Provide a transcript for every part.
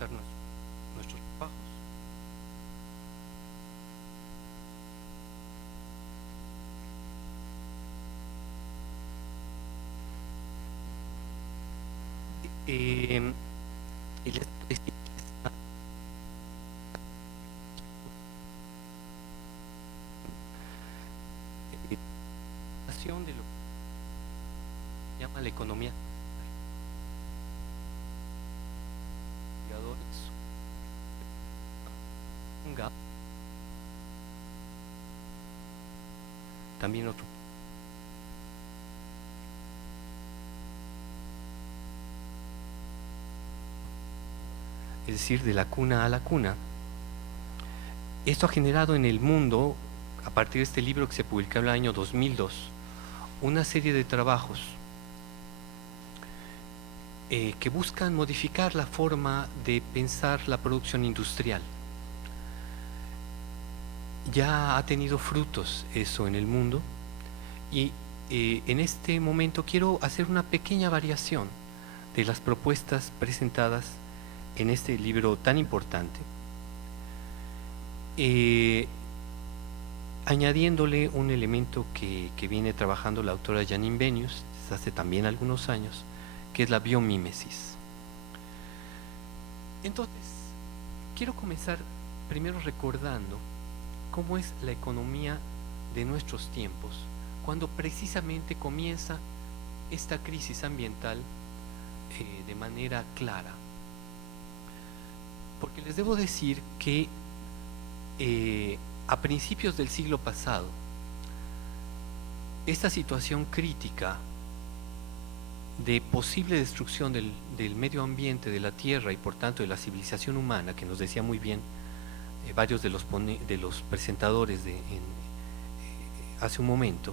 realizar nuestros trabajos. Eh, y les decía que esta relación de lo que se llama la economía es un gap, también otro, es decir, de la cuna a la cuna. Esto ha generado en el mundo, a partir de este libro que se publicó en el año 2002, una serie de trabajos que buscan modificar la forma de pensar la producción industrial. Ya ha tenido frutos eso en el mundo y en este momento quiero hacer una pequeña variación de las propuestas presentadas en este libro tan importante, añadiéndole un elemento que viene trabajando la autora Janine Benyus desde hace también algunos años, que es la biomímesis. Entonces, quiero comenzar primero recordando cómo es la economía de nuestros tiempos, cuando precisamente comienza esta crisis ambiental de manera clara. Porque les debo decir que a principios del siglo pasado, esta situación crítica de posible destrucción del medio ambiente, de la tierra y por tanto de la civilización humana, que nos decía muy bien varios de los presentadores hace un momento,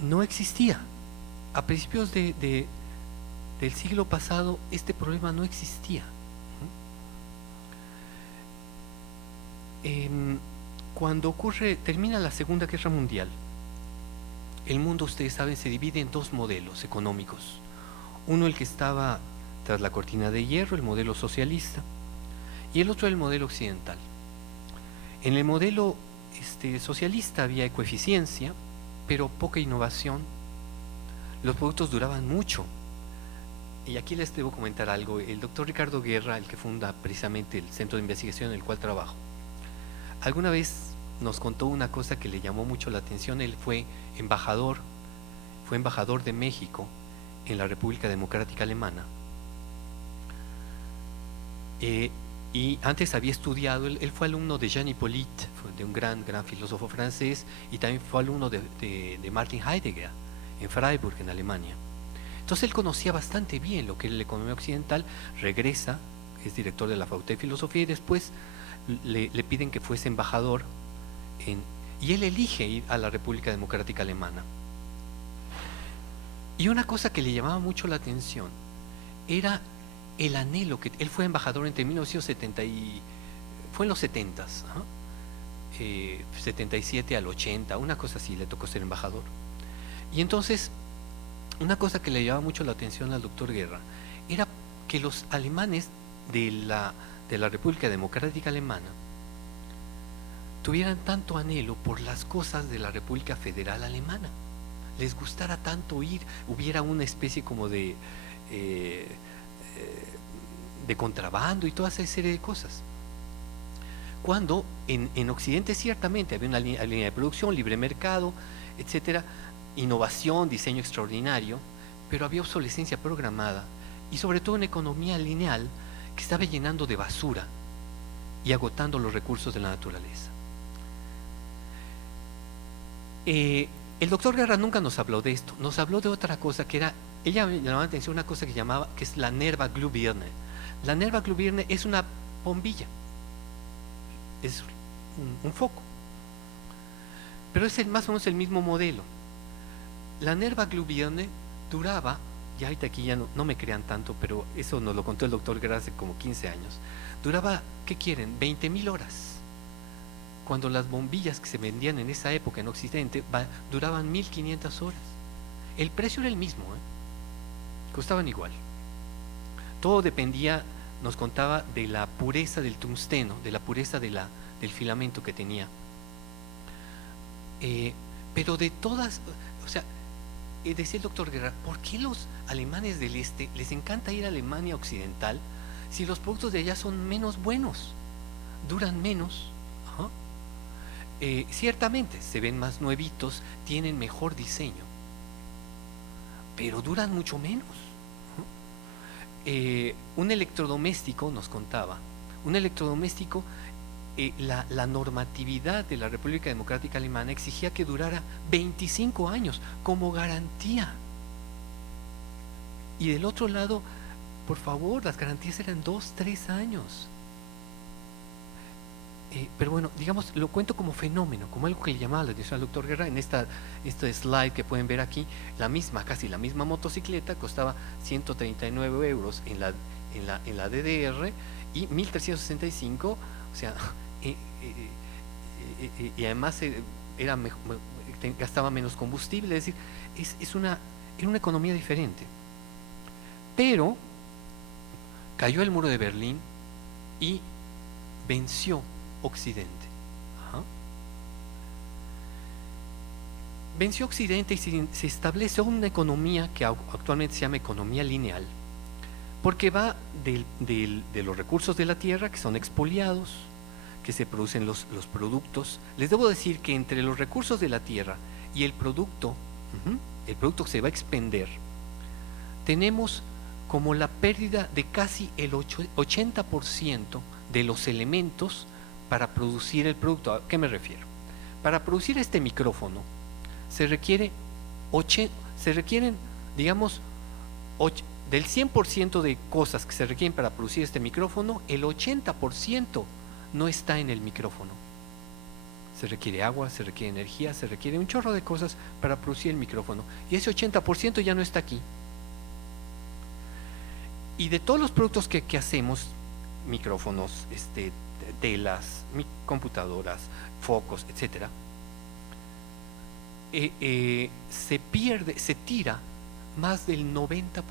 no existía. A principios del siglo pasado este problema no existía. Cuando termina la Segunda Guerra Mundial, el mundo, ustedes saben, se divide en dos modelos económicos. Uno, el que estaba tras la cortina de hierro, el modelo socialista, y el otro, el modelo occidental. En el modelo socialista había ecoeficiencia, pero poca innovación. Los productos duraban mucho. Y aquí les debo comentar algo. El doctor Ricardo Guerra, el que funda precisamente el centro de investigación en el cual trabajo, alguna vez nos contó una cosa que le llamó mucho la atención. Él fue embajador de México en la República Democrática Alemana. Y antes había estudiado, él fue alumno de Jean Hippolyte, de un gran filósofo francés, y también fue alumno de Martin Heidegger en Freiburg, en Alemania. Entonces él conocía bastante bien lo que era la economía occidental. Regresa, es director de la Facultad de Filosofía, y después le piden que fuese embajador y él elige ir a la República Democrática Alemana. Y una cosa que le llamaba mucho la atención era el anhelo que él fue embajador entre 1970 fue en los 70s, 77 al 80, una cosa así, le tocó ser embajador. Y entonces, una cosa que le llamaba mucho la atención al doctor Guerra era que los alemanes de la República Democrática Alemana tuvieran tanto anhelo por las cosas de la República Federal Alemana, les gustara tanto ir, hubiera una especie como de contrabando y toda esa serie de cosas. Cuando en Occidente ciertamente había una línea de producción, libre mercado, etcétera, innovación, diseño extraordinario, pero había obsolescencia programada y sobre todo una economía lineal que estaba llenando de basura y agotando los recursos de la naturaleza. El doctor Guerra nunca nos habló de esto, nos habló de otra cosa que era, ella me llamaba la atención una cosa que es la Nerva Glühbirne. La Nerva Glühbirne es una bombilla, es un foco, pero es más o menos el mismo modelo. La Nerva Glühbirne duraba, y ahorita aquí ya no me crean tanto, pero eso nos lo contó el doctor Guerra hace como 15 años, duraba, ¿qué quieren? 20.000 horas. Cuando las bombillas que se vendían en esa época en Occidente duraban 1.500 horas. El precio era el mismo, costaban igual. todo dependía, nos contaba, de la pureza del tungsteno, de la pureza del filamento que tenía. Pero de todas, o sea, decía el doctor Guerra, ¿por qué los alemanes del este les encanta ir a Alemania Occidental si los productos de allá son menos buenos, duran menos? Ajá. Ciertamente se ven más nuevitos, tienen mejor diseño, pero duran mucho menos. Un electrodoméstico, nos contaba, un electrodoméstico, la normatividad de la República Democrática Alemana exigía que durara 25 años como garantía. Y del otro lado, por favor, las garantías eran 2, 3 años. Pero bueno, digamos, lo cuento como fenómeno, como algo que le llamaba la atención al doctor Guerra. En este slide que pueden ver aquí, casi la misma motocicleta costaba 139 euros en la DDR y 1.365, o sea, y además gastaba menos combustible, es decir, era una economía diferente. Pero cayó el muro de Berlín y venció Occidente. Ajá. Venció Occidente y se establece una economía que actualmente se llama economía lineal, porque va de los recursos de la tierra que son expoliados, que se producen los productos. Les debo decir que entre los recursos de la tierra y el producto que se va a expender, tenemos como la pérdida de casi el 80% de los elementos para producir el producto. ¿A qué me refiero? Para producir este micrófono se requieren, digamos, del 100% de cosas que se requieren para producir este micrófono, el 80% no está en el micrófono. Se requiere agua, se requiere energía, se requiere un chorro de cosas para producir el micrófono. Y ese 80% ya no está aquí. Y de todos los productos que hacemos, micrófonos, telas, computadoras, focos, etcétera, se tira más del 90%.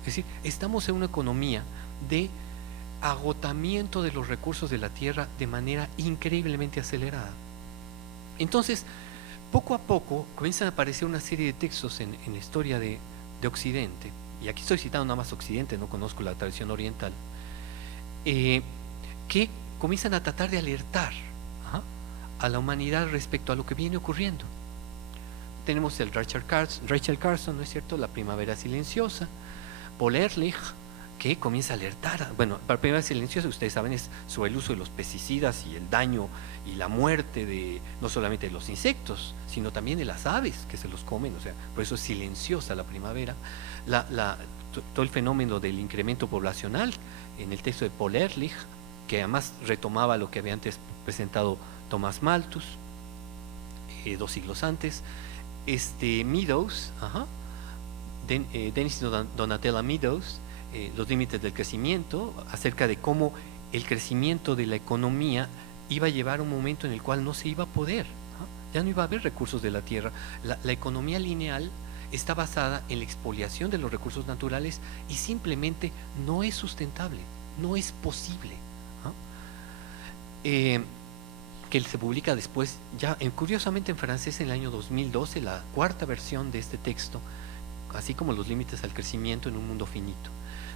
Es decir, estamos en una economía de agotamiento de los recursos de la tierra de manera increíblemente acelerada. Entonces, poco a poco comienzan a aparecer una serie de textos en la historia de Occidente, y aquí estoy citando nada más Occidente, no conozco la tradición oriental, que comienzan a tratar de alertar a la humanidad respecto a lo que viene ocurriendo. Tenemos el Rachel Carson, ¿no es cierto?, La primavera silenciosa. Paul Ehrlich, que comienza a alertar. Bueno, la primavera silenciosa, ustedes saben, es sobre el uso de los pesticidas y el daño y la muerte de no solamente de los insectos, sino también de las aves que se los comen. O sea, por eso es silenciosa la primavera. Todo el fenómeno del incremento poblacional en el texto de Paul Ehrlich, que además retomaba lo que había antes presentado Thomas Malthus 2 siglos antes. Meadows, Denis Donatella Meadows, Los límites del crecimiento, acerca de cómo el crecimiento de la economía iba a llevar a un momento en el cual no se iba a poder, ya no iba a haber recursos de la tierra. La economía lineal está basada en la expoliación de los recursos naturales y simplemente no es sustentable, no es posible. Que se publica después, ya curiosamente en francés, en el año 2012, la 4ª versión de este texto, así como Los límites al crecimiento en un mundo finito.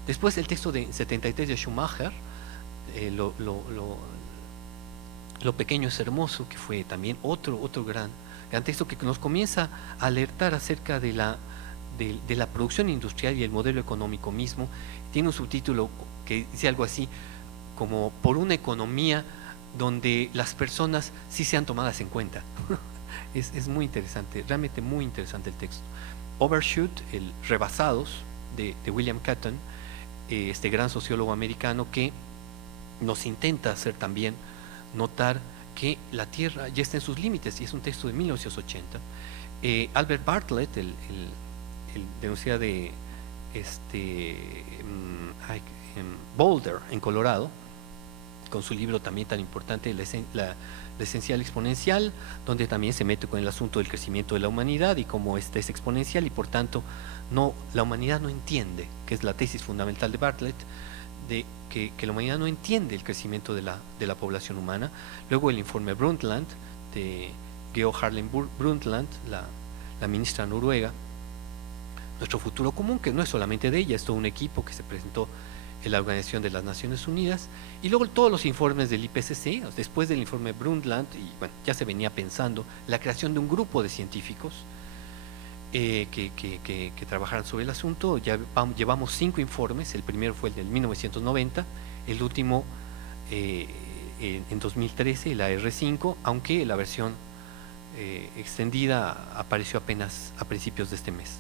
Después el texto de 73 de Schumacher, Lo pequeño es hermoso, que fue también otro gran texto que nos comienza a alertar acerca de la producción industrial y el modelo económico mismo. Tiene un subtítulo que dice algo así como por una economía donde las personas sí sean tomadas en cuenta. Es muy interesante, realmente muy interesante el texto. Overshoot, el Rebasados, de William Catton, este gran sociólogo americano que nos intenta hacer también notar que la Tierra ya está en sus límites, y es un texto de 1980. Albert Bartlett, el de la Universidad de Boulder, en Colorado, con su libro también tan importante, esencial exponencial, donde también se mete con el asunto del crecimiento de la humanidad y cómo este es exponencial y por tanto la humanidad no entiende, que es la tesis fundamental de Bartlett, de que la humanidad no entiende el crecimiento de la población humana. Luego el informe Brundtland, de Geo Harlem Brundtland, la ministra noruega, Nuestro futuro común, que no es solamente de ella, es todo un equipo que se presentó en la Organización de las Naciones Unidas, y luego todos los informes del IPCC, después del informe Brundtland, y bueno, ya se venía pensando la creación de un grupo de científicos que trabajaran sobre el asunto. Ya llevamos 5 informes, el primero fue el del 1990, el último en 2013, la R5, aunque la versión extendida apareció apenas a principios de este mes.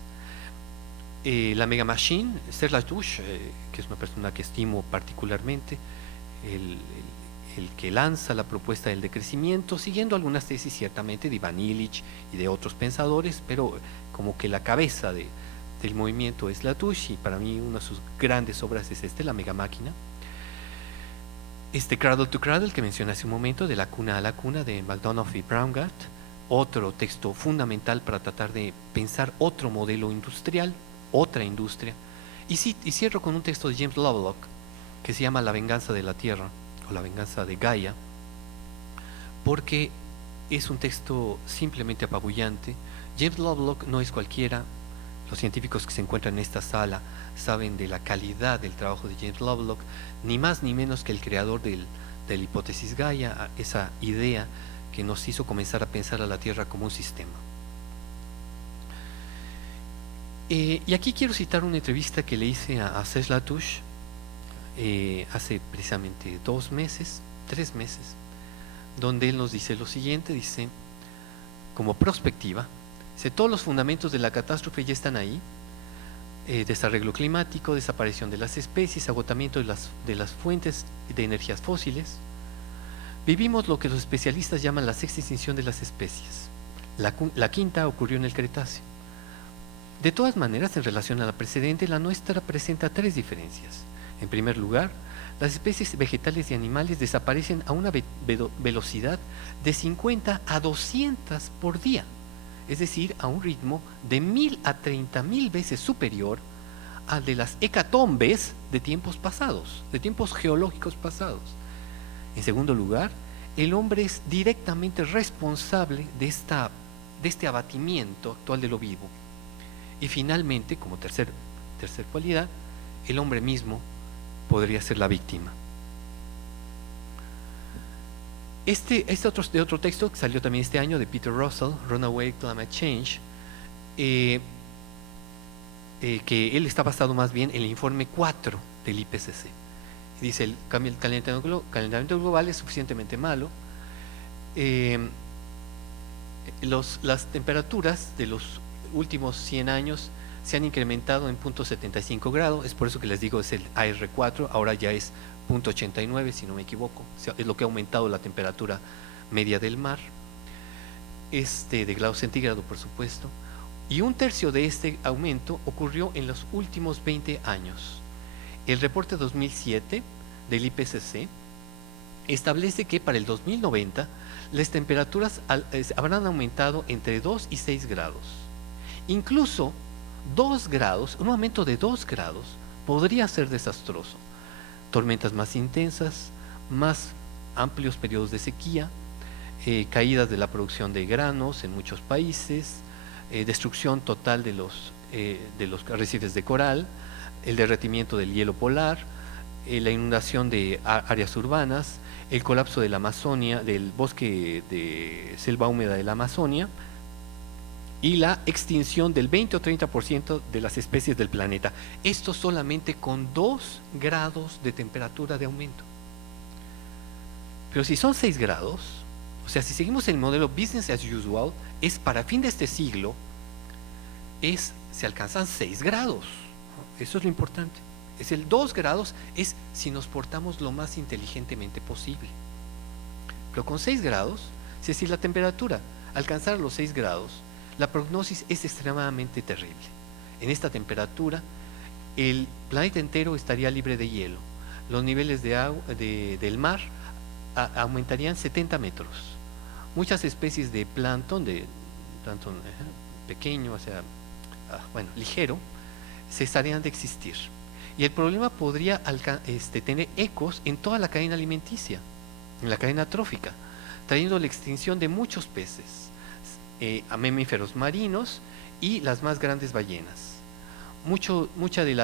La Mega Machine, Serge Latouche, que es una persona que estimo particularmente, el que lanza la propuesta del decrecimiento, siguiendo algunas tesis ciertamente de Ivan Illich y de otros pensadores, pero como que la cabeza del movimiento es Latouche, y para mí una de sus grandes obras es La Mega Máquina. Cradle to Cradle, que mencioné hace un momento, de la cuna a la cuna, de McDonough y Braungart, otro texto fundamental para tratar de pensar otro modelo industrial, otra industria. Y cierro con un texto de James Lovelock que se llama La venganza de la Tierra, o La venganza de Gaia, porque es un texto simplemente apabullante. James Lovelock no es cualquiera. Los científicos que se encuentran en esta sala saben de la calidad del trabajo de James Lovelock, ni más ni menos que el creador de la hipótesis Gaia, esa idea que nos hizo comenzar a pensar a la Tierra como un sistema. Y aquí quiero citar una entrevista que le hice a Serge Latouche hace precisamente 2 meses, 3 meses, donde él nos dice lo siguiente, dice, como prospectiva, dice, todos los fundamentos de la catástrofe ya están ahí: desarreglo climático, desaparición de las especies, agotamiento de las fuentes de energías fósiles. Vivimos lo que los especialistas llaman la sexta extinción de las especies. La quinta ocurrió en el Cretáceo. De todas maneras, en relación a la precedente, la nuestra presenta 3 diferencias. En primer lugar, las especies vegetales y animales desaparecen a una velocidad de 50 a 200 por día, es decir, a un ritmo de 1000 a 30.000 veces superior al de las hecatombes de tiempos pasados, de tiempos geológicos pasados. En segundo lugar, el hombre es directamente responsable de este abatimiento actual de lo vivo. Y finalmente, como tercer cualidad, el hombre mismo podría ser la víctima. Otro texto que salió también este año, de Peter Russell, Runaway Climate Change, que él está basado más bien en el informe 4 del IPCC. Dice, el calentamiento global es suficientemente malo. Las temperaturas de los últimos 100 años se han incrementado en 0.75 grados, es por eso que les digo, es el AR4, ahora ya es 0.89, si no me equivoco, es lo que ha aumentado la temperatura media del mar, de grado centígrado, por supuesto, y 1/3 de este aumento ocurrió en los últimos 20 años. El reporte 2007 del IPCC establece que para el 2090 las temperaturas habrán aumentado entre 2 y 6 grados. Incluso 2 grados, un aumento de 2 grados podría ser desastroso. Tormentas más intensas, más amplios periodos de sequía, caídas de la producción de granos en muchos países, destrucción total de los arrecifes de coral, el derretimiento del hielo polar, la inundación de áreas urbanas, el colapso de la Amazonia, del bosque de selva húmeda de la Amazonia, y la extinción del 20 o 30% de las especies del planeta. Esto solamente con 2 grados de temperatura de aumento. Pero si son 6 grados, o sea, si seguimos el modelo business as usual, es para fin de este siglo, se alcanzan 6 grados. Eso es lo importante. Es el 2 grados, es si nos portamos lo más inteligentemente posible. Pero con 6 grados, si la temperatura alcanzara los 6 grados, la prognosis es extremadamente terrible. En esta temperatura, el planeta entero estaría libre de hielo. Los niveles de agua, del mar aumentarían 70 metros. muchas especies de plancton, pequeño, o sea, bueno, ligero, cesarían de existir. Y el problema podría tener ecos en toda la cadena alimenticia, en la cadena trófica, trayendo la extinción de muchos peces, a mamíferos marinos y las más grandes ballenas. Mucha de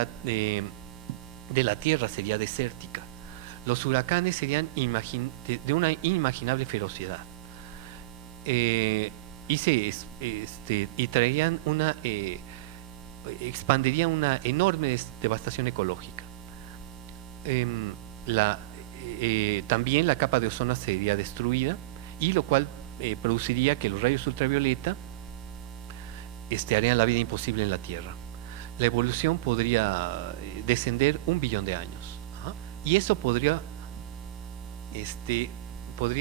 la tierra sería desértica. Los huracanes serían de una inimaginable ferocidad. Y traían expandirían una enorme devastación ecológica. También la capa de ozono sería destruida, y lo cual produciría que los rayos ultravioleta harían la vida imposible en la Tierra. La evolución podría descender 1 billón de años. Y eso podría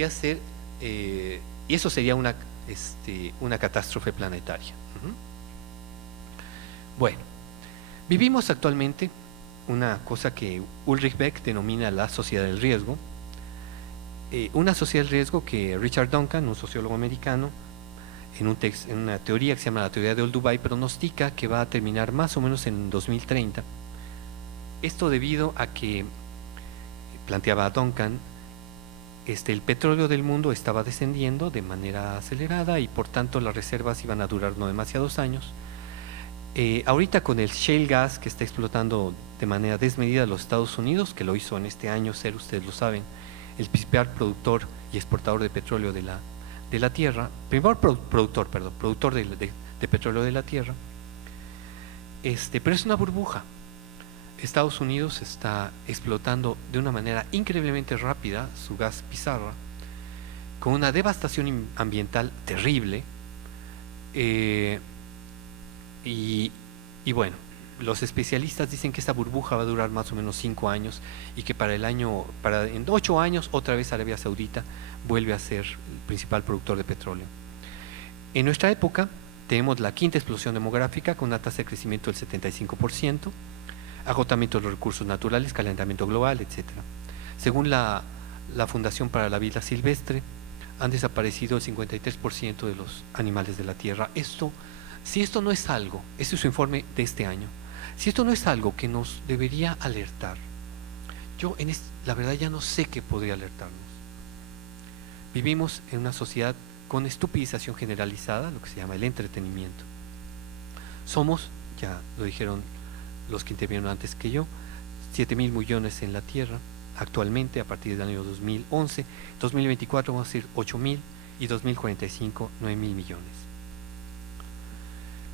ser, y eso sería una catástrofe planetaria. Bueno, vivimos actualmente una cosa que Ulrich Beck denomina la sociedad del riesgo. Una sociedad del riesgo que Richard Duncan, un sociólogo americano, en una teoría que se llama la teoría de Olduvai, pronostica que va a terminar más o menos en 2030. Esto debido a que, planteaba Duncan, el petróleo del mundo estaba descendiendo de manera acelerada y por tanto las reservas iban a durar no demasiados años. Ahorita con el shale gas que está explotando de manera desmedida los Estados Unidos, que lo hizo en este año ser, ustedes lo saben, el principal productor y exportador de petróleo de la Tierra, productor de petróleo de la Tierra, pero es una burbuja. Estados Unidos está explotando de una manera increíblemente rápida su gas pizarra, con una devastación ambiental terrible, y bueno, los especialistas dicen que esta burbuja va a durar más o menos 5 años y que en 8 años otra vez Arabia Saudita vuelve a ser el principal productor de petróleo. En nuestra época tenemos la quinta explosión demográfica con una tasa de crecimiento del 75%, agotamiento de los recursos naturales, calentamiento global, etc. Según la Fundación para la Vida Silvestre, han desaparecido el 53% de los animales de la Tierra. Si esto no es algo, este es su informe de este año, si esto no es algo que nos debería alertar, yo la verdad ya no sé qué podría alertarnos. Vivimos en una sociedad con estupidización generalizada, lo que se llama el entretenimiento. Somos, ya lo dijeron los que intervinieron antes que yo, 7.000 millones en la Tierra actualmente, a partir del año 2011, 2024 vamos a ser 8.000 y 2045 9.000 millones.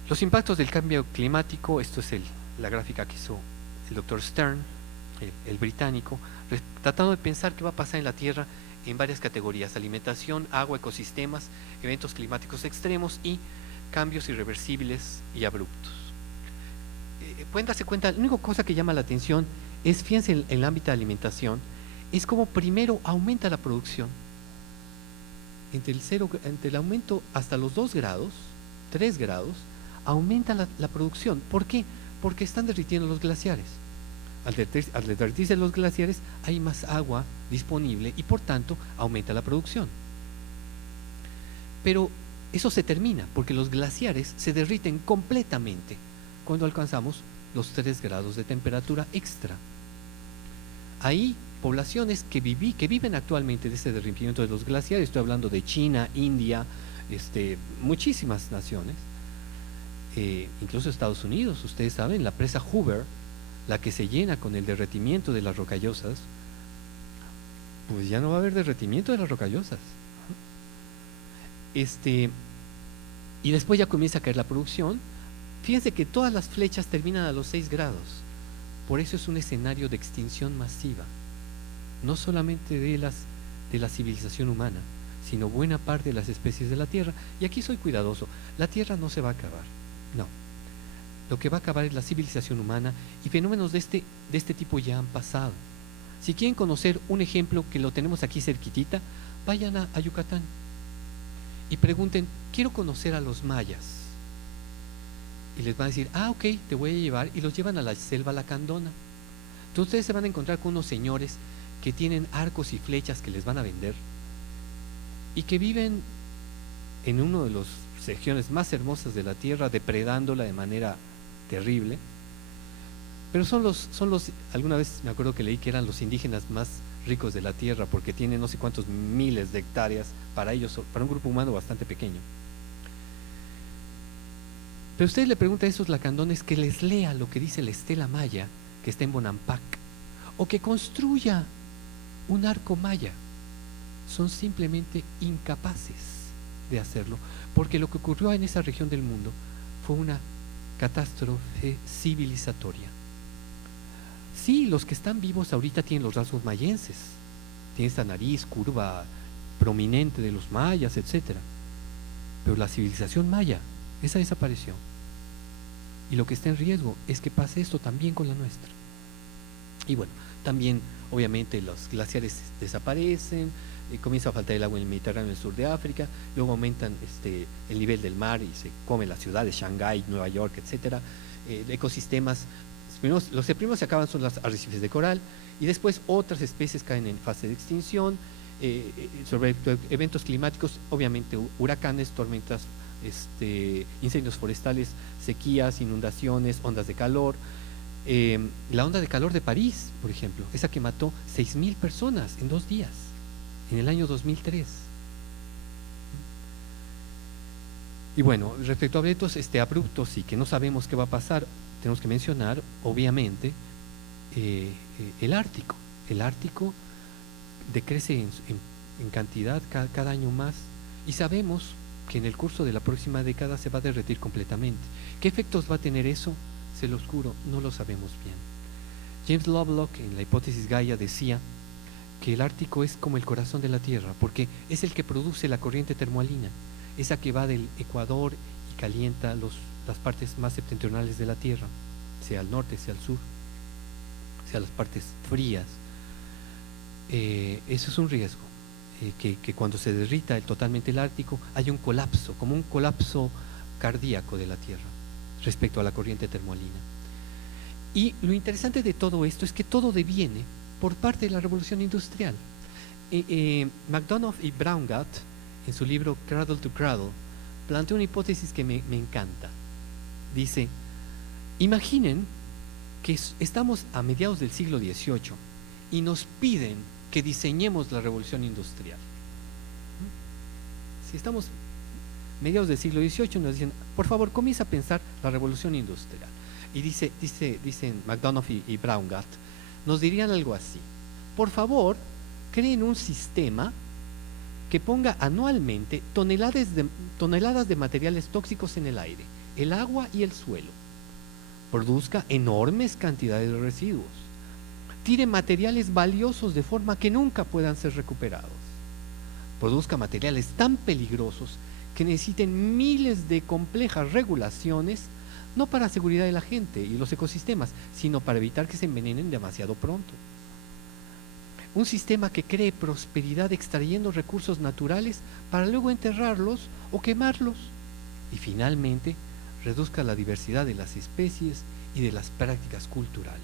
Los impactos del cambio climático, esto es la gráfica que hizo el doctor Stern, el británico, tratando de pensar qué va a pasar en la Tierra en varias categorías: alimentación, agua, ecosistemas, eventos climáticos extremos y cambios irreversibles y abruptos. Pueden darse cuenta, la única cosa que llama la atención es, fíjense, en el ámbito de alimentación, es como primero aumenta la producción. Entre el aumento hasta los 2 grados, 3 grados, aumenta la producción. ¿Por qué? Porque están derritiendo los glaciares. Al derretirse los glaciares hay más agua disponible y por tanto aumenta la producción. Pero eso se termina porque los glaciares se derriten completamente cuando alcanzamos los 3 grados de temperatura extra. Ahí poblaciones que viven actualmente de ese derretimiento de los glaciares, estoy hablando de China, India, muchísimas naciones, incluso Estados Unidos. Ustedes saben, la presa Hoover, la que se llena con el derretimiento de las rocallosas, pues ya no va a haber derretimiento de las rocallosas. Y después ya comienza a caer la producción. Fíjense que todas las flechas terminan a los 6 grados. Por eso es un escenario de extinción masiva, no solamente de la civilización humana, sino buena parte de las especies de la Tierra. Y aquí soy cuidadoso, la Tierra no se va a acabar, no. Lo que va a acabar es la civilización humana, y fenómenos de este tipo ya han pasado. Si quieren conocer un ejemplo que lo tenemos aquí cerquitita, vayan a Yucatán y pregunten: quiero conocer a los mayas. Y les van a decir: ok, te voy a llevar, y los llevan a la selva lacandona. Entonces ustedes se van a encontrar con unos señores que tienen arcos y flechas que les van a vender y que viven en una de las regiones más hermosas de la tierra, depredándola de manera terrible. Pero alguna vez me acuerdo que leí que eran los indígenas más ricos de la tierra, porque tienen no sé cuántos miles de hectáreas para ellos, para un grupo humano bastante pequeño. Pero usted le pregunta a esos lacandones que les lea lo que dice la estela maya que está en Bonampak, o que construya un arco maya. Son simplemente incapaces de hacerlo, porque lo que ocurrió en esa región del mundo fue una catástrofe civilizatoria. Sí, los que están vivos ahorita tienen los rasgos mayenses, tienen esta nariz curva prominente de los mayas, etcétera. Pero la civilización maya, esa desapareció. Y lo que está en riesgo es que pase esto también con la nuestra. Y bueno, también obviamente los glaciares desaparecen, comienza a faltar el agua en el Mediterráneo, en el sur de África, luego aumentan el nivel del mar y se come las ciudades, Shanghái, Nueva York, etcétera. Ecosistemas, los que primero se acaban son los arrecifes de coral, y después otras especies caen en fase de extinción. Sobre eventos climáticos, obviamente huracanes, tormentas, incendios forestales, sequías, inundaciones, ondas de calor. La onda de calor de París, por ejemplo, esa que mató 6.000 personas en 2 días, en el año 2003. Y bueno, respecto a eventos abruptos y que no sabemos qué va a pasar, tenemos que mencionar, obviamente, el Ártico. El Ártico decrece en cantidad cada año más, y sabemos que en el curso de la próxima década se va a derretir completamente. ¿Qué efectos va a tener eso? Se lo juro, no lo sabemos bien. James Lovelock, en la hipótesis Gaia, decía que el Ártico es como el corazón de la Tierra, porque es el que produce la corriente termoalina, esa que va del Ecuador y calienta las partes más septentrionales de la Tierra, sea al norte, sea al sur, sea las partes frías. Eso es un riesgo, que cuando se derrita totalmente el Ártico haya un colapso, como un colapso cardíaco de la Tierra respecto a la corriente termoalina. Y lo interesante de todo esto es que todo deviene por parte de la revolución industrial. McDonough y Braungart, en su libro Cradle to Cradle, plantea una hipótesis que me encanta. Dice: imaginen que estamos a mediados del siglo XVIII y nos piden que diseñemos la revolución industrial. Si estamos mediados del siglo XVIII, nos dicen, por favor, comienza a pensar la revolución industrial. Y dicen McDonough y Braungart, nos dirían algo así: por favor, creen un sistema que ponga anualmente toneladas de materiales tóxicos en el aire, el agua y el suelo, produzca enormes cantidades de residuos, tire materiales valiosos de forma que nunca puedan ser recuperados, produzca materiales tan peligrosos que necesiten miles de complejas regulaciones, no para la seguridad de la gente y los ecosistemas, sino para evitar que se envenenen demasiado pronto. Un sistema que cree prosperidad extrayendo recursos naturales para luego enterrarlos o quemarlos, y finalmente reduzca la diversidad de las especies y de las prácticas culturales.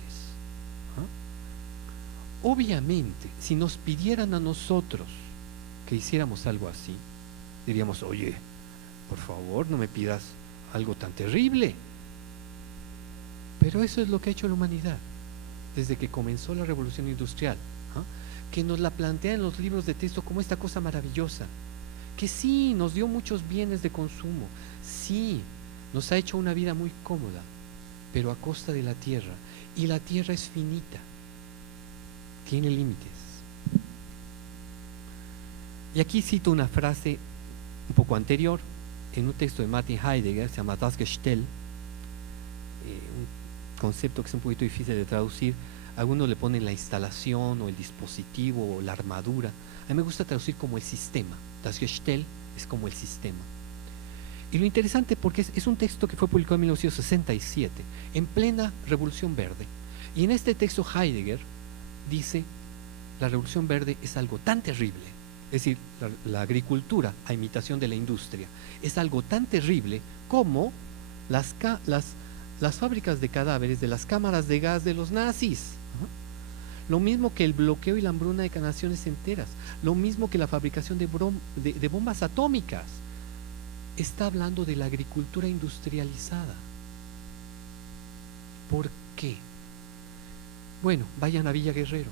Obviamente, si nos pidieran a nosotros que hiciéramos algo así, diríamos: oye, por favor, no me pidas algo tan terrible. Pero eso es lo que ha hecho la humanidad desde que comenzó la revolución industrial, que nos la plantea en los libros de texto como esta cosa maravillosa, que sí, nos dio muchos bienes de consumo, sí, nos ha hecho una vida muy cómoda, pero a costa de la tierra, y la tierra es finita, tiene límites. Y aquí cito una frase un poco anterior, en un texto de Martin Heidegger, se llama Das Gestell, un concepto que es un poquito difícil de traducir. Algunos le ponen la instalación o el dispositivo o la armadura. A mí me gusta traducir como el sistema. Das Gestell es como el sistema. Y lo interesante, porque es un texto que fue publicado en 1967, en plena Revolución Verde. Y en este texto Heidegger dice: la Revolución Verde es algo tan terrible, es decir, la agricultura a imitación de la industria es algo tan terrible como las fábricas de cadáveres de las cámaras de gas de los nazis. Lo mismo que el bloqueo y la hambruna de naciones enteras, lo mismo que la fabricación de bombas atómicas. está hablando de la agricultura industrializada. ¿Por qué? Bueno, vayan a Villa Guerrero.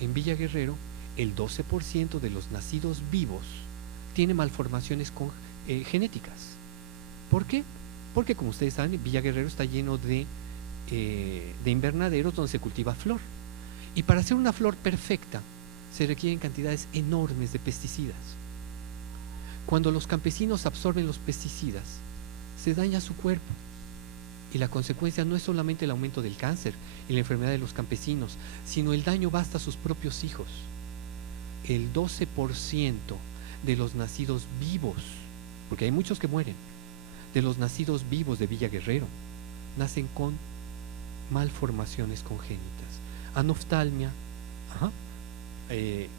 En Villa Guerrero, el 12% de los nacidos vivos tiene malformaciones genéticas. ¿Por qué? Porque, como ustedes saben, Villa Guerrero está lleno de invernaderos donde se cultiva flor. Y para hacer una flor perfecta se requieren cantidades enormes de pesticidas. Cuando los campesinos absorben los pesticidas, se daña su cuerpo. Y la consecuencia no es solamente el aumento del cáncer y la enfermedad de los campesinos, sino el daño va hasta sus propios hijos. El 12% de los nacidos vivos, porque hay muchos que mueren, de los nacidos vivos de Villa Guerrero, nacen con malformaciones congénitas. Anoftalmia,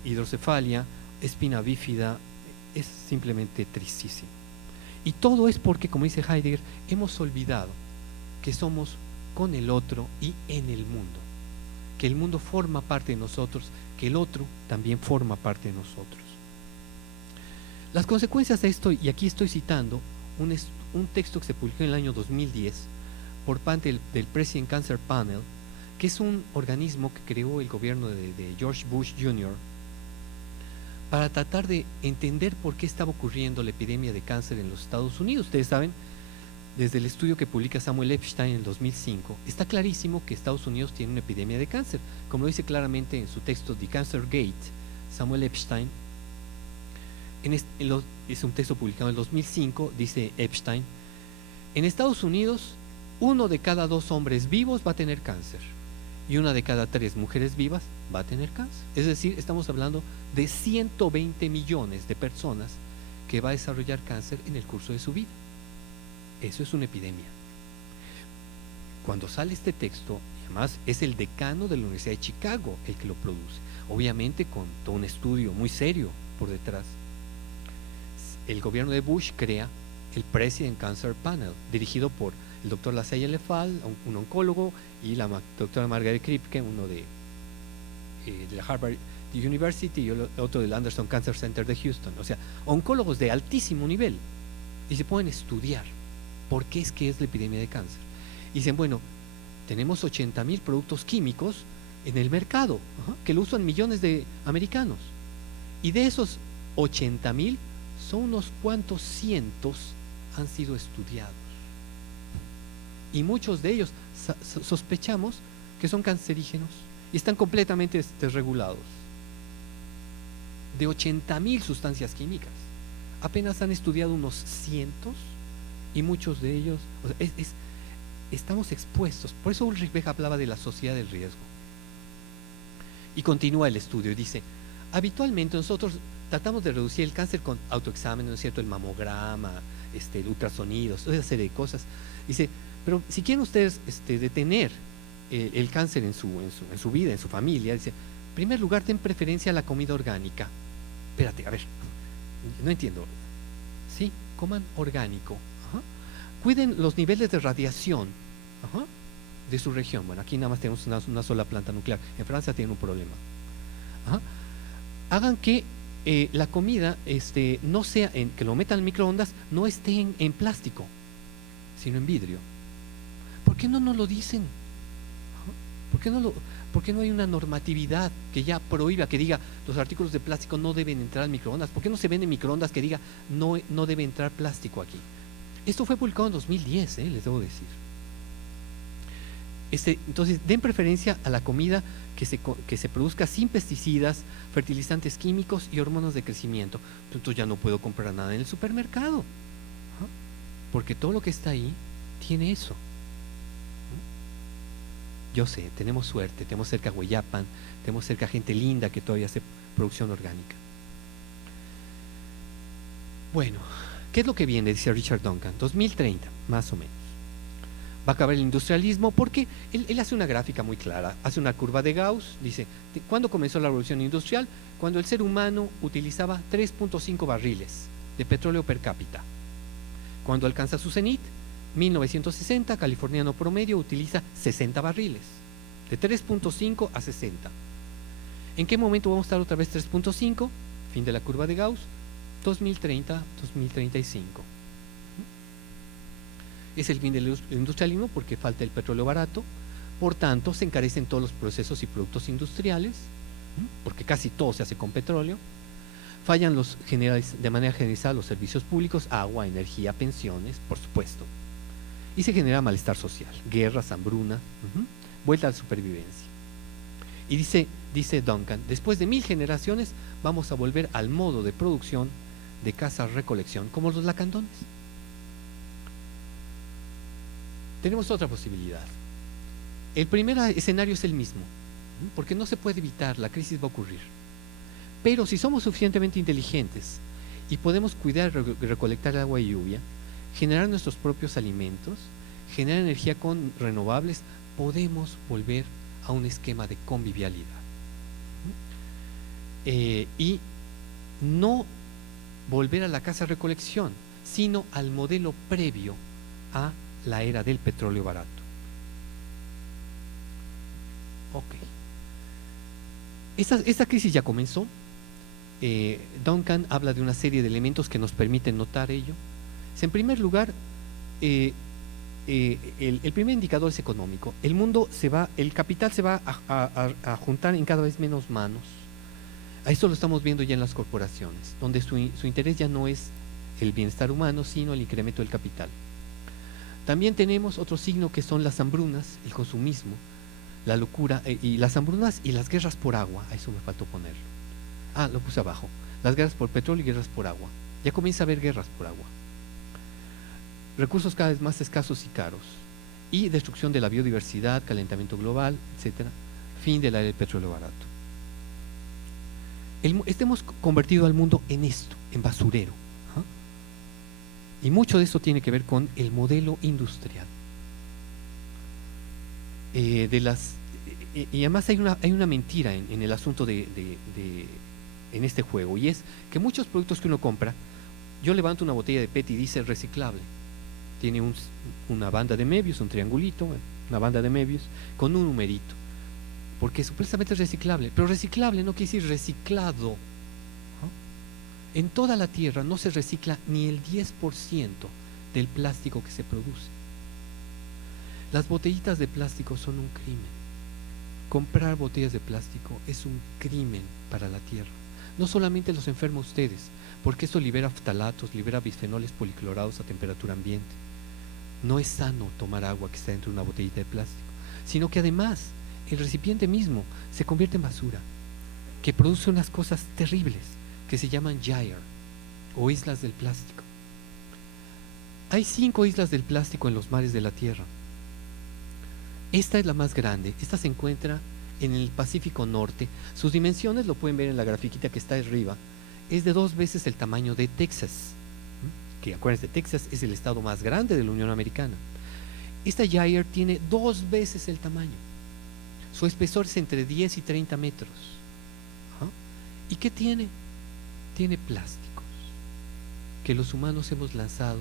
hidrocefalia, espina bífida, es simplemente tristísimo. Y todo es porque, como dice Heidegger, hemos olvidado que somos con el otro y en el mundo, que el mundo forma parte de nosotros, que el otro también forma parte de nosotros. Las consecuencias de esto, y aquí estoy citando un texto que se publicó en el año 2010 por parte del President Cancer Panel, que es un organismo que creó el gobierno de George Bush Jr. para tratar de entender por qué estaba ocurriendo la epidemia de cáncer en los Estados Unidos. Ustedes saben, desde el estudio que publica Samuel Epstein en el 2005, está clarísimo que Estados Unidos tiene una epidemia de cáncer. Como lo dice claramente en su texto The Cancer Gate, Samuel Epstein, es un texto publicado en el 2005, dice Epstein, en Estados Unidos, 1 de cada 2 hombres vivos va a tener cáncer y 1 de cada 3 mujeres vivas va a tener cáncer. Es decir, estamos hablando de 120 millones de personas que va a desarrollar cáncer en el curso de su vida. Eso es una epidemia. Cuando sale este texto, y además es el decano de la Universidad de Chicago el que lo produce, obviamente con todo un estudio muy serio por detrás, el gobierno de Bush crea el President Cancer Panel, dirigido por el doctor Lassalle Lefal, un oncólogo, y la doctora Margaret Kripke, uno de la Harvard University y otro del Anderson Cancer Center de Houston. O sea, oncólogos de altísimo nivel, y se pueden estudiar por qué es que es la epidemia de cáncer. Y dicen, bueno, tenemos 80,000 productos químicos en el mercado, que lo usan millones de americanos. Y de esos 80,000, son unos cuantos cientos han sido estudiados. Y muchos de ellos sospechamos que son cancerígenos y están completamente desregulados. De 80,000 sustancias químicas, apenas han estudiado unos cientos, y muchos de ellos, o sea, estamos expuestos. Por eso Ulrich Beck hablaba de la sociedad del riesgo. Y continúa el estudio y dice, habitualmente nosotros tratamos de reducir el cáncer con autoexamen, ¿no es cierto?, el mamograma, el ultrasonido, toda esa serie de cosas. Dice, pero si quieren ustedes detener el cáncer en su vida, en su familia, dice, en primer lugar, den preferencia a la comida orgánica. Espérate, a ver, no entiendo. Sí, coman orgánico. Cuiden los niveles de radiación de su región. Bueno, aquí nada más tenemos una sola planta nuclear. En Francia tienen un problema. Hagan que la comida no sea, que lo metan en microondas, no esté en plástico, sino en vidrio. ¿Por qué no nos lo dicen? ¿Por qué no hay una normatividad que ya prohíba, que diga los artículos de plástico no deben entrar en microondas? ¿Por qué no se venden microondas que diga no debe entrar plástico aquí? Esto fue publicado en 2010, les debo decir. Entonces, den preferencia a la comida que se produzca sin pesticidas, fertilizantes químicos y hormonas de crecimiento. Entonces ya no puedo comprar nada en el supermercado, porque todo lo que está ahí tiene eso. Yo sé, tenemos suerte, tenemos cerca a Hueyapan, tenemos cerca a gente linda que todavía hace producción orgánica. Bueno, ¿qué es lo que viene? Dice Richard Duncan, 2030, más o menos. Va a acabar el industrialismo porque él hace una gráfica muy clara, hace una curva de Gauss, dice, ¿cuándo comenzó la revolución industrial? Cuando el ser humano utilizaba 3.5 barriles de petróleo per cápita. Cuando alcanza su cenit, 1960, californiano promedio utiliza 60 barriles, de 3.5 a 60. ¿En qué momento vamos a estar otra vez 3.5? Fin de la curva de Gauss, 2030, 2035. Es el fin del industrialismo porque falta el petróleo barato, por tanto se encarecen todos los procesos y productos industriales, porque casi todo se hace con petróleo. Fallan de manera generalizada los servicios públicos, agua, energía, pensiones, por supuesto. Y se genera malestar social, guerras, hambruna, vuelta a la supervivencia. Y dice Duncan, después de 1000 generaciones vamos a volver al modo de producción de caza-recolección, como los lacandones. Tenemos otra posibilidad. El primer escenario es el mismo, porque no se puede evitar, la crisis va a ocurrir. Pero si somos suficientemente inteligentes y podemos cuidar y recolectar agua y lluvia, generar nuestros propios alimentos, generar energía con renovables, podemos volver a un esquema de convivialidad. Y no volver a la caza-recolección, sino al modelo previo a la era del petróleo barato. Ok. Esta crisis ya comenzó. Duncan habla de una serie de elementos que nos permiten notar ello. En primer lugar, el primer indicador es económico. El capital se va a juntar en cada vez menos manos. A esto lo estamos viendo ya en las corporaciones, donde su interés ya no es el bienestar humano, sino el incremento del capital. También tenemos otro signo que son las hambrunas, el consumismo, la locura, y las hambrunas y las guerras por agua. A eso me faltó ponerlo. Lo puse abajo. Las guerras por petróleo y guerras por agua. Ya comienza a haber guerras por agua. Recursos cada vez más escasos y caros. Y destrucción de la biodiversidad, calentamiento global, etcétera. Fin de la era del petróleo barato. Hemos convertido al mundo en esto, en basurero. Y mucho de esto tiene que ver con el modelo industrial. Y además hay una mentira en el asunto en este juego, y es que muchos productos que uno compra, yo levanto una botella de PET y dice reciclable, tiene una banda de Möbius, un triangulito, una banda de Möbius con un numerito, porque supuestamente es reciclable, pero reciclable no quiere decir reciclado. En toda la Tierra no se recicla ni el 10% del plástico que se produce. Las botellitas de plástico son un crimen. Comprar botellas de plástico es un crimen para la Tierra. No solamente los enferma a ustedes, porque esto libera ftalatos, libera bisfenoles policlorados a temperatura ambiente. No es sano tomar agua que está dentro de una botellita de plástico, sino que además el recipiente mismo se convierte en basura, que produce unas cosas terribles que se llaman gyre o islas del plástico. Hay 5 islas del plástico en los mares de la Tierra. Esta es la más grande. Esta se encuentra en el Pacífico Norte. Sus dimensiones, lo pueden ver en la grafiquita que está arriba, es de 2 veces el tamaño de Texas, que acuérdense, Texas es el estado más grande de la Unión Americana. Esta gyre tiene 2 veces el tamaño. Su espesor es entre 10 y 30 metros. ¿Y qué tiene? Tiene plásticos que los humanos hemos lanzado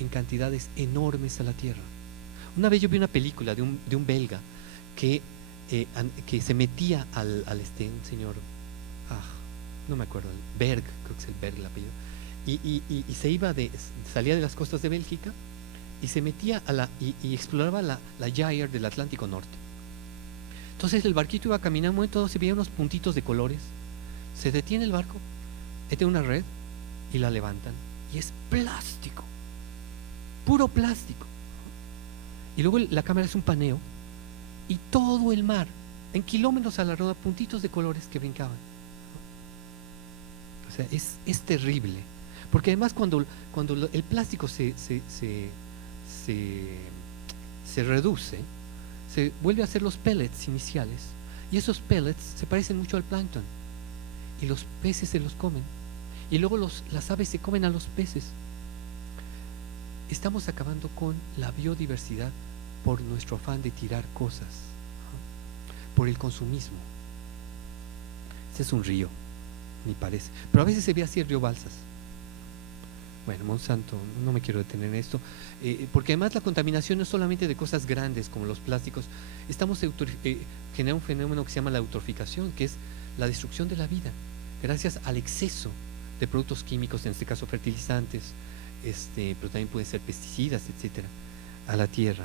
en cantidades enormes a la Tierra. Una vez yo vi una película de un belga que se metía un señor, no me acuerdo, Berg, creo que es el Berg el apellido, y salía de las costas de Bélgica y se metía y exploraba la gyre del Atlántico Norte. Entonces el barquito iba caminando, un momento se veía unos puntitos de colores, se detiene el barco, mete una red y la levantan, y es plástico, puro plástico. Y luego la cámara es un paneo y todo el mar, en kilómetros a la redonda, puntitos de colores que brincaban. O sea, es terrible, porque además cuando el plástico se reduce, se vuelve a hacer los pellets iniciales, y esos pellets se parecen mucho al plancton, y los peces se los comen, y luego las aves se comen a los peces. Estamos acabando con la biodiversidad por nuestro afán de tirar cosas, por el consumismo. Este es un río, ni parece, pero a veces se ve así el río Balsas. Bueno, Monsanto, no me quiero detener en esto, porque además la contaminación no es solamente de cosas grandes como los plásticos. Estamos generando un fenómeno que se llama la eutroficación, que es la destrucción de la vida, gracias al exceso de productos químicos, en este caso fertilizantes, pero también pueden ser pesticidas, etcétera, a la Tierra.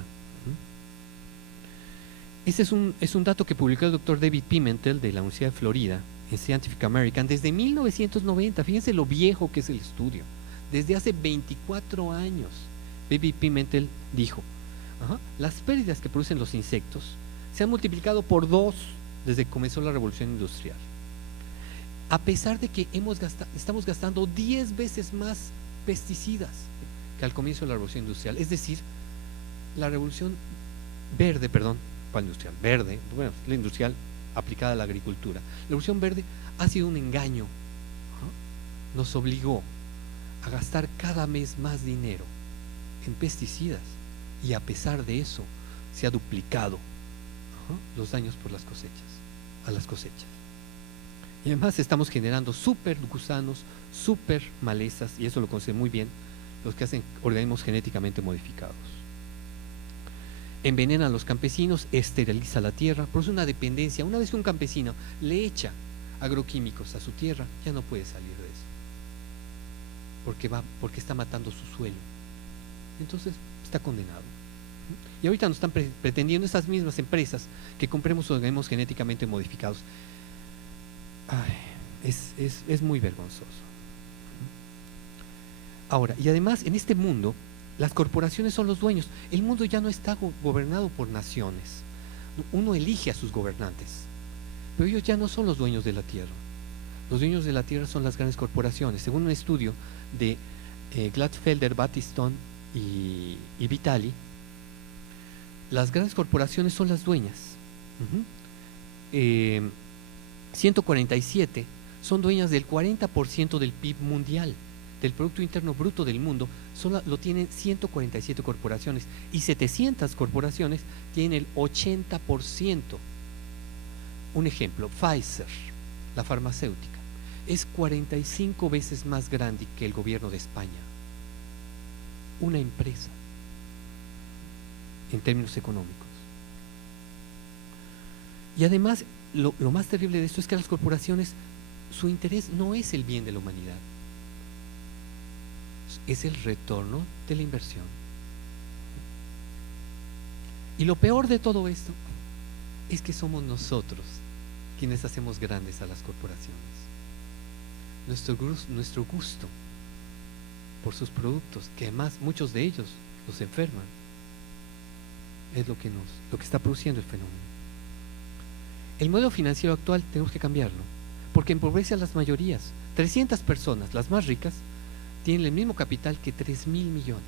Ese es un dato que publicó el doctor David Pimentel de la Universidad de Florida en Scientific American desde 1990. Fíjense lo viejo que es el estudio. Desde hace 24 años, David Pimentel dijo, las pérdidas que producen los insectos se han multiplicado por 2 desde que comenzó la revolución industrial. A pesar de que estamos gastando 10 veces más pesticidas que al comienzo de la revolución industrial. Es decir, la revolución verde, ¿cuál industrial? Verde, bueno, la industrial aplicada a la agricultura. La revolución verde ha sido un engaño. Nos obligó a gastar cada mes más dinero en pesticidas y a pesar de eso se ha duplicado los daños por las cosechas. Y además estamos generando super gusanos, super malezas, y eso lo conocen muy bien los que hacen organismos genéticamente modificados. Envenena a los campesinos, esteriliza la tierra, produce una dependencia. Una vez que un campesino le echa agroquímicos a su tierra, ya no puede salir de eso, porque está matando su suelo. Entonces está condenado. Y ahorita nos están pretendiendo esas mismas empresas que compremos organismos genéticamente modificados. Es muy vergonzoso. Ahora, y además en este mundo las corporaciones son los dueños. El mundo ya no está gobernado por naciones. Uno elige a sus gobernantes, pero ellos ya no son los dueños de la tierra. Los dueños de la tierra son las grandes corporaciones. Según un estudio de Gladfelder, Battistone y Vitali, las grandes corporaciones son las dueñas. 147 son dueñas del 40% del PIB mundial, del Producto Interno Bruto del mundo. Lo tienen 147 corporaciones y 700 corporaciones tienen el 80%. Un ejemplo, Pfizer, la farmacéutica, es 45 veces más grande que el gobierno de España. Una empresa en términos económicos. Y además, lo más terrible de esto es que las corporaciones, su interés no es el bien de la humanidad, es el retorno de la inversión. Y lo peor de todo esto es que somos nosotros quienes hacemos grandes a las corporaciones. Nuestro gusto por sus productos, que además muchos de ellos los enferman, es lo que está produciendo el fenómeno. El modelo financiero actual tenemos que cambiarlo, porque empobrece a las mayorías. 300 personas, las más ricas, tienen el mismo capital que 3.000 millones.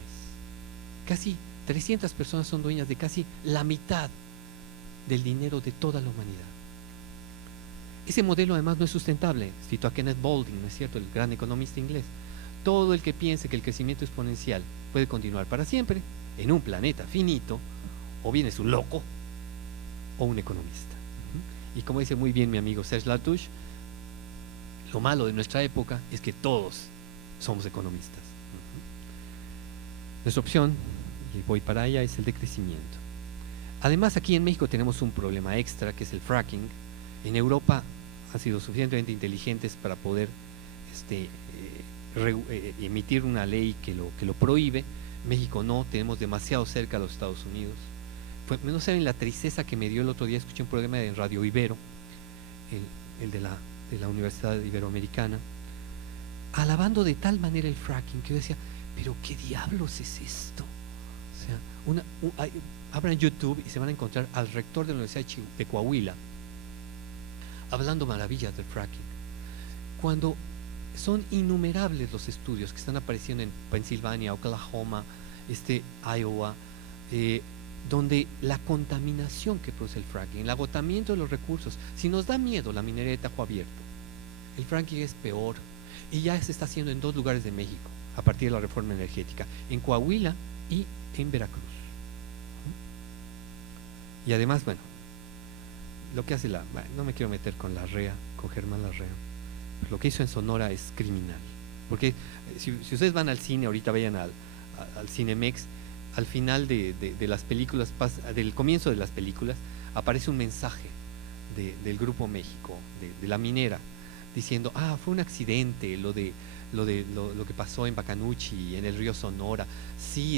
Casi 300 personas son dueñas de casi la mitad del dinero de toda la humanidad. Ese modelo además no es sustentable. Cito a Kenneth Boulding, ¿no es cierto?, el gran economista inglés. Todo el que piense que el crecimiento exponencial puede continuar para siempre en un planeta finito, o bien es un loco o un economista. Y como dice muy bien mi amigo Serge Latouche, lo malo de nuestra época es que todos somos economistas. Nuestra opción, y voy para allá, es el decrecimiento. Además, aquí en México tenemos un problema extra, que es el fracking. En Europa han sido suficientemente inteligentes para poder emitir una ley que lo prohíbe. México no, tenemos demasiado cerca a los Estados Unidos. No saben la tristeza que me dio el otro día. Escuché un programa en Radio Ibero, el de la Universidad Iberoamericana, alabando de tal manera el fracking que yo decía, pero ¿qué diablos es esto? O sea, abran YouTube y se van a encontrar al rector de la Universidad de Coahuila hablando maravillas del fracking, cuando son innumerables los estudios que están apareciendo en Pensilvania, Oklahoma, Iowa, donde la contaminación que produce el fracking, el agotamiento de los recursos. Si nos da miedo la minería de Tajo Abierto, el fracking es peor, y ya se está haciendo en 2 lugares de México a partir de la reforma energética, en Coahuila y en Veracruz. Y además, bueno, lo que hace no me quiero meter con la REA, con Germán Larrea, pero lo que hizo en Sonora es criminal, porque si ustedes van al cine, ahorita vayan al Cinemex, al final de las películas, del comienzo de las películas, aparece un mensaje del Grupo México, de la minera, diciendo, fue un accidente, lo que pasó en Bacanuchi, en el río Sonora, sí,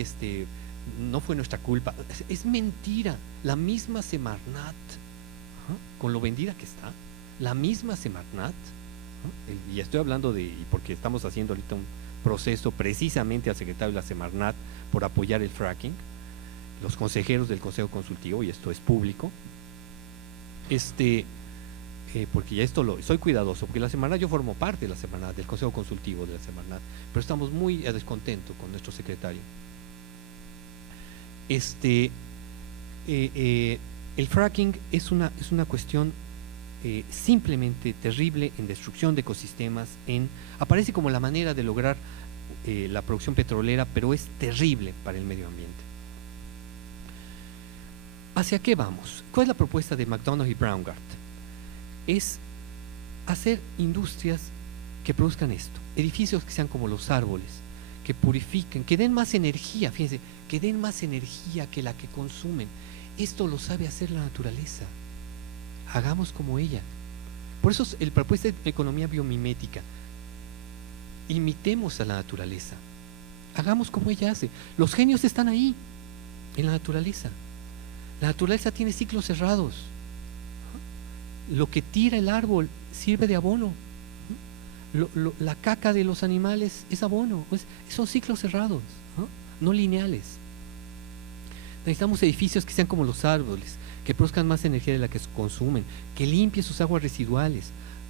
no fue nuestra culpa. Es mentira. La misma Semarnat, con lo vendida que está, la misma Semarnat, y estoy hablando porque estamos haciendo ahorita un proceso precisamente al secretario de la Semarnat por apoyar el fracking, los consejeros del Consejo Consultivo, y esto es público, porque ya soy cuidadoso, porque la Semarnat, yo formo parte de la Semarnat, del Consejo Consultivo de la Semarnat, pero estamos muy a descontento con nuestro secretario. El fracking es una cuestión simplemente terrible en destrucción de ecosistemas, aparece como la manera de lograr la producción petrolera, pero es terrible para el medio ambiente. ¿Hacia qué vamos? ¿Cuál es la propuesta de McDonough y Braungart? Es hacer industrias que produzcan esto, edificios que sean como los árboles, que purifiquen, que den más energía, fíjense, que den más energía que la que consumen. Esto lo sabe hacer la naturaleza. Hagamos como ella. Por eso es la propuesta de economía biomimética. Imitemos a la naturaleza. Hagamos como ella hace. Los genios están ahí, en la naturaleza. La naturaleza tiene ciclos cerrados. Lo que tira el árbol sirve de abono. La caca de los animales es abono. Son ciclos cerrados, no lineales. Necesitamos edificios que sean como los árboles, que produzcan más energía de la que consumen, que limpien sus aguas residuales,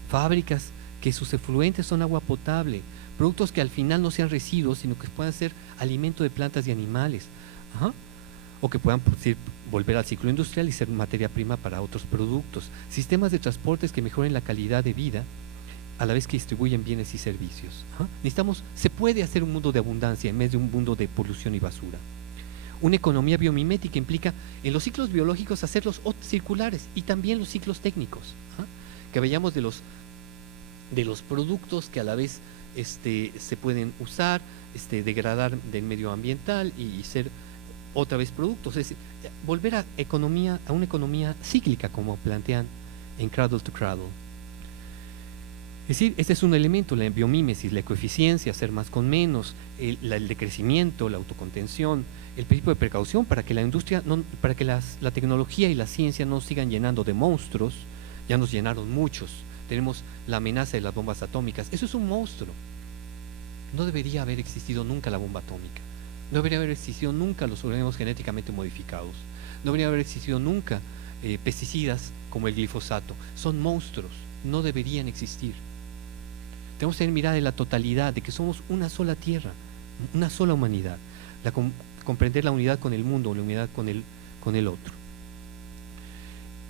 fábricas que sus efluentes son agua potable, productos que al final no sean residuos, sino que puedan ser alimento de plantas y animales, o que puedan volver al ciclo industrial y ser materia prima para otros productos, sistemas de transportes que mejoren la calidad de vida a la vez que distribuyen bienes y servicios. Se puede hacer un mundo de abundancia en vez de un mundo de polución y basura. Una economía biomimética implica en los ciclos biológicos hacerlos circulares y también los ciclos técnicos, que veamos de los productos que a la vez se pueden usar, degradar del medio ambiental y ser otra vez productos. Es decir, volver a una economía cíclica, como plantean en Cradle to Cradle. Es decir, este es un elemento, la biomímesis, la ecoeficiencia, hacer más con menos, el decrecimiento, la autocontención, el principio de precaución para que la industria, para que la tecnología y la ciencia no sigan llenando de monstruos. Ya nos llenaron muchos. Tenemos la amenaza de las bombas atómicas. Eso es un monstruo. No debería haber existido nunca la bomba atómica. No debería haber existido nunca los organismos genéticamente modificados. No debería haber existido nunca pesticidas como el glifosato. Son monstruos. No deberían existir. Tenemos que tener mirada de la totalidad, de que somos una sola tierra, una sola humanidad. Comprender la unidad con el mundo, la unidad con el otro.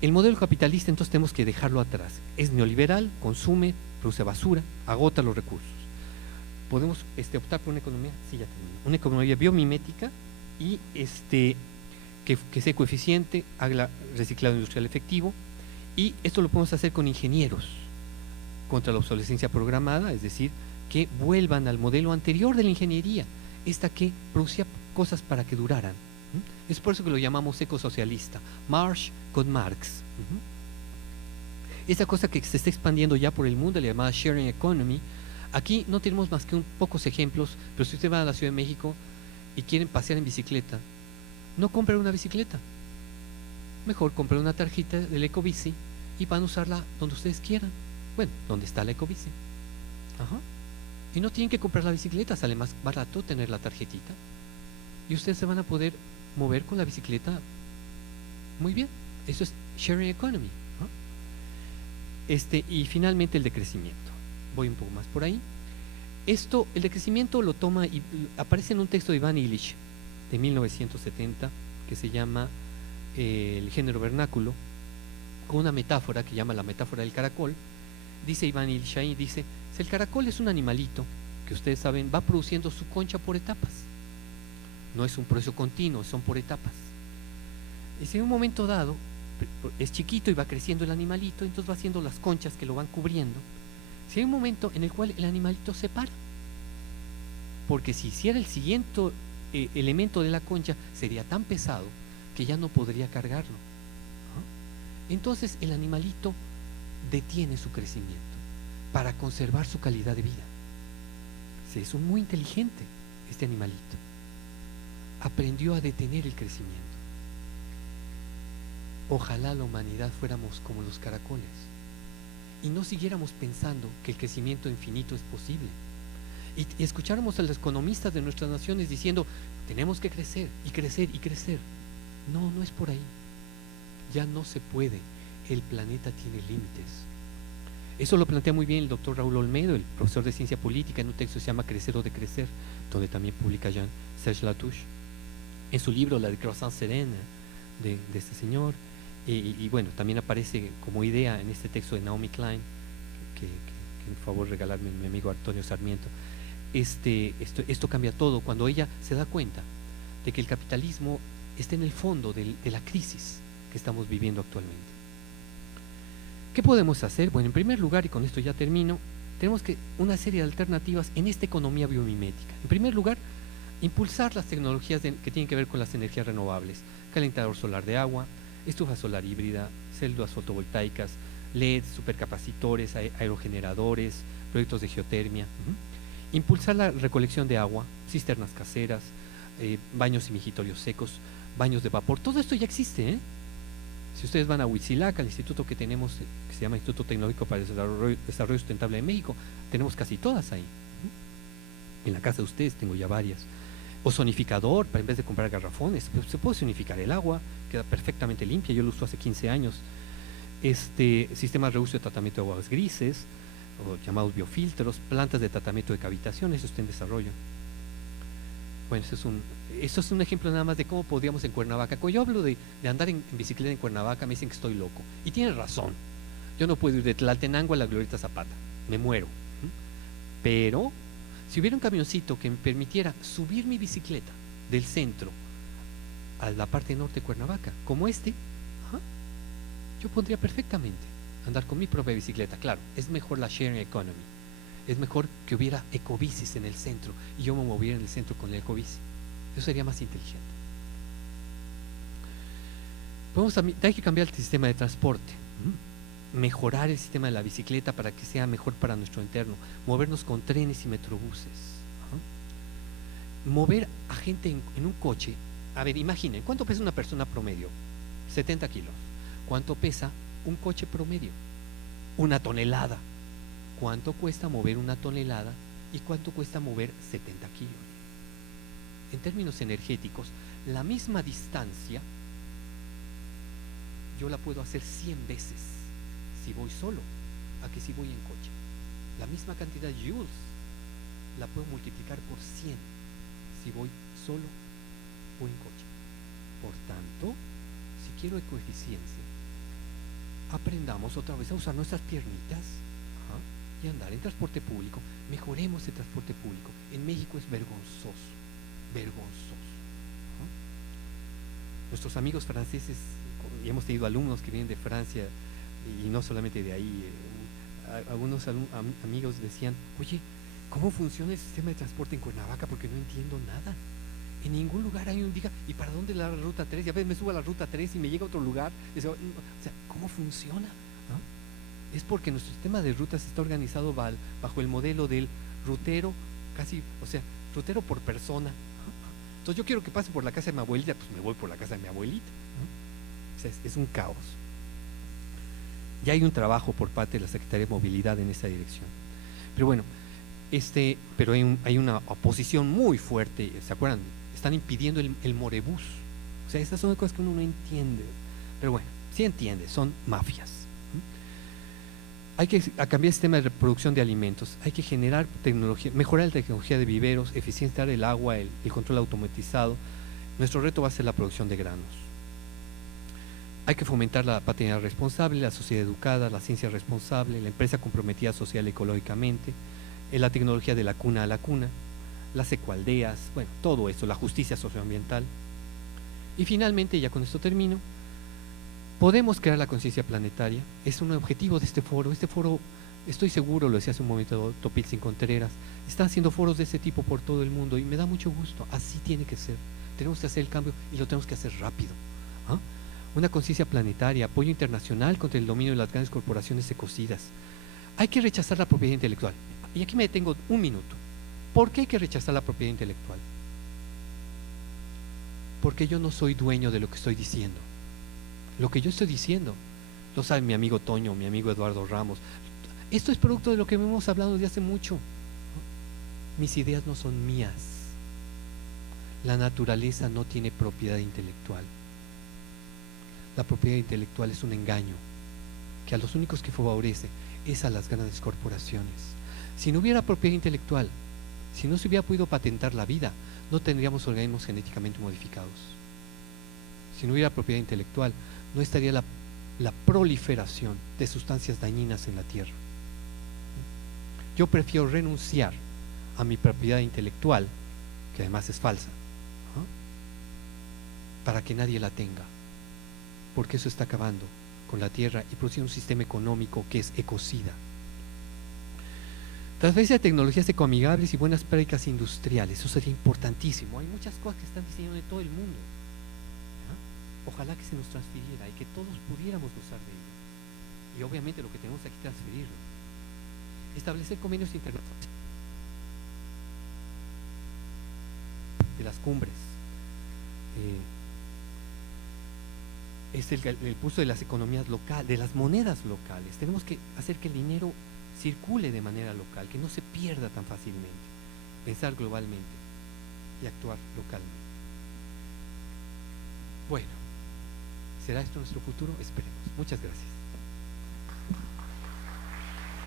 El modelo capitalista entonces tenemos que dejarlo atrás. Es neoliberal, consume, produce basura, agota los recursos. Podemos optar por una economía, sí, ya termino, una economía biomimética y que sea coeficiente, haga reciclado industrial efectivo, y esto lo podemos hacer con ingenieros contra la obsolescencia programada, es decir, que vuelvan al modelo anterior de la ingeniería, esta que producía cosas para que duraran. Es por eso que lo llamamos ecosocialista, Marx con Marx. Esta cosa que se está expandiendo ya por el mundo, la llamada sharing economy. Aquí no tenemos más que pocos ejemplos, pero si usted va a la Ciudad de México y quieren pasear en bicicleta, no compren una bicicleta, mejor compren una tarjeta del Ecobici y van a usarla donde ustedes quieran. Bueno, donde está la Ecobici. Y no tienen que comprar la bicicleta, sale más barato tener la tarjetita y ustedes se van a poder mover con la bicicleta muy bien. Eso es sharing economy. Y finalmente el decrecimiento. Voy un poco más por ahí. El decrecimiento lo toma y aparece en un texto de Iván Illich de 1970 que se llama El género vernáculo, con una metáfora que llama la metáfora del caracol. Dice Iván Illich ahí, dice, si el caracol es un animalito que ustedes saben, va produciendo su concha por etapas. No es un proceso continuo, son por etapas. Y si en un momento dado es chiquito y va creciendo el animalito, entonces va haciendo las conchas que lo van cubriendo. Si hay un momento en el cual el animalito se para, porque si hiciera el siguiente elemento de la concha, sería tan pesado que ya no podría cargarlo. Entonces el animalito detiene su crecimiento para conservar su calidad de vida. Es muy inteligente este animalito. aprendió a detener el crecimiento. Ojalá la humanidad fuéramos como los caracoles y no siguiéramos pensando que el crecimiento infinito es posible. Y escucháramos a los economistas de nuestras naciones diciendo, tenemos que crecer y crecer y crecer. No, no es por ahí. Ya no se puede. El planeta tiene límites. Eso lo plantea muy bien el doctor Raúl Olmedo, el profesor de ciencia política, en un texto que se llama Crecer o Decrecer, donde también publica Jean-Serge Latouche, en su libro La Décroissance Serene de este señor. Y bueno, también aparece como idea en este texto de Naomi Klein, que por favor regalarme mi amigo Antonio Sarmiento. Esto cambia todo cuando ella se da cuenta de que el capitalismo está en el fondo de la crisis que estamos viviendo actualmente. ¿Qué podemos hacer? Bueno, en primer lugar, y con esto ya termino, tenemos una serie de alternativas en esta economía biomimética. En primer lugar, impulsar las tecnologías que tienen que ver con las energías renovables, calentador solar de agua, estufa solar híbrida, células fotovoltaicas, LEDs, supercapacitores, aerogeneradores, proyectos de geotermia. Impulsar la recolección de agua, cisternas caseras, baños y mijitorios secos, baños de vapor. Todo esto ya existe, ¿eh? Si ustedes van a Huitzilac, al instituto que tenemos, que se llama Instituto Tecnológico para el Desarrollo Sustentable de México, tenemos casi todas ahí. En la casa de ustedes tengo ya varias. Ozonificador, para en vez de comprar garrafones, pues se puede ozonificar el agua, queda perfectamente limpia, yo lo uso hace 15 años. Sistemas de reuso de tratamiento de aguas grises, o llamados biofiltros, plantas de tratamiento de cavitación, eso está en desarrollo. Bueno, eso es un ejemplo nada más de cómo podríamos en Cuernavaca. Cuando yo hablo de andar en bicicleta en Cuernavaca, me dicen que estoy loco. Y tienen razón. Yo no puedo ir de Tlaltenango a la Glorieta Zapata. Me muero. Pero, si hubiera un camioncito que me permitiera subir mi bicicleta del centro a la parte norte de Cuernavaca, como yo podría perfectamente andar con mi propia bicicleta. Claro, es mejor la sharing economy. Es mejor que hubiera ecobicis en el centro y yo me moviera en el centro con el ecobici. Eso sería más inteligente. Hay que cambiar el sistema de transporte, mejorar el sistema de la bicicleta para que sea mejor para nuestro entorno, movernos con trenes y metrobuses, mover a gente en un coche. A ver, imaginen, ¿cuánto pesa una persona promedio? 70 kilos. ¿Cuánto pesa un coche promedio? 1 tonelada. ¿Cuánto cuesta mover 1 tonelada y cuánto cuesta mover 70 kilos? En términos energéticos, la misma distancia yo la puedo hacer 100 veces si voy solo a que si voy en coche. La misma cantidad de joules la puedo multiplicar por 100 si voy solo o en coche. Por tanto, si quiero ecoeficiencia, aprendamos otra vez a usar nuestras piernitas y andar en transporte público. Mejoremos el transporte público. En México es vergonzoso, vergonzoso. Nuestros amigos franceses, y hemos tenido alumnos que vienen de Francia y no solamente de ahí, algunos amigos decían, oye, ¿cómo funciona el sistema de transporte en Cuernavaca? Porque no entiendo nada. En ningún lugar hay un diga, ¿y para dónde la ruta 3? Y a veces me subo a la ruta 3 y me llega a otro lugar. O sea, ¿cómo funciona? Es porque nuestro sistema de rutas está organizado bajo el modelo del rutero, rutero por persona. Entonces yo quiero que pase por la casa de mi abuelita, pues me voy por la casa de mi abuelita. O sea, es un caos. Ya hay un trabajo por parte de la Secretaría de Movilidad en esa dirección. Pero bueno, pero hay una oposición muy fuerte, ¿se acuerdan? Están impidiendo el morebús. O sea, estas son cosas que uno no entiende. Pero bueno, sí entiende, son mafias. Hay que cambiar el sistema de reproducción de alimentos, hay que generar tecnología, mejorar la tecnología de viveros, eficientar el agua, el control automatizado. Nuestro reto va a ser la producción de granos. Hay que fomentar la paternidad responsable, la sociedad educada, la ciencia responsable, la empresa comprometida social ecológicamente, la tecnología de la cuna a la cuna, las ecoaldeas, bueno, todo esto, la justicia socioambiental. Y finalmente, ya con esto termino, podemos crear la conciencia planetaria. Es un objetivo de este foro. Este foro, estoy seguro, lo decía hace un momento Topilzin Contreras, están haciendo foros de ese tipo por todo el mundo y me da mucho gusto. Así tiene que ser. Tenemos que hacer el cambio y lo tenemos que hacer rápido. Una conciencia planetaria, apoyo internacional contra el dominio de las grandes corporaciones ecocidas. Hay que rechazar la propiedad intelectual. Y aquí me detengo un minuto. ¿Por qué hay que rechazar la propiedad intelectual? porque yo no soy dueño de lo que estoy diciendo. Lo que yo estoy diciendo lo sabe mi amigo Toño, mi amigo Eduardo Ramos. Esto es producto de lo que hemos hablado desde hace mucho. Mis ideas no son mías. La naturaleza no tiene propiedad intelectual. La propiedad intelectual es un engaño que a los únicos que favorece es a las grandes corporaciones. Si no hubiera propiedad intelectual, si no se hubiera podido patentar la vida, no tendríamos organismos genéticamente modificados. Si no hubiera propiedad intelectual, no estaría la proliferación de sustancias dañinas en la Tierra. Yo prefiero renunciar a mi propiedad intelectual, que además es falsa, para que nadie la tenga, porque eso está acabando con la Tierra y produciendo un sistema económico que es ecocida. Transferencia de tecnologías ecoamigables y buenas prácticas industriales, eso sería importantísimo. Hay muchas cosas que están diseñando en todo el mundo. Ojalá que se nos transfiriera y que todos pudiéramos gozar de ello. Y obviamente lo que tenemos aquí que transferirlo. Establecer convenios internacionales de las cumbres. Es el pulso de las economías locales, de las monedas locales. Tenemos que hacer que el dinero circule de manera local, que no se pierda tan fácilmente. Pensar globalmente y actuar localmente. Bueno, ¿será esto nuestro futuro? Esperemos. Muchas gracias.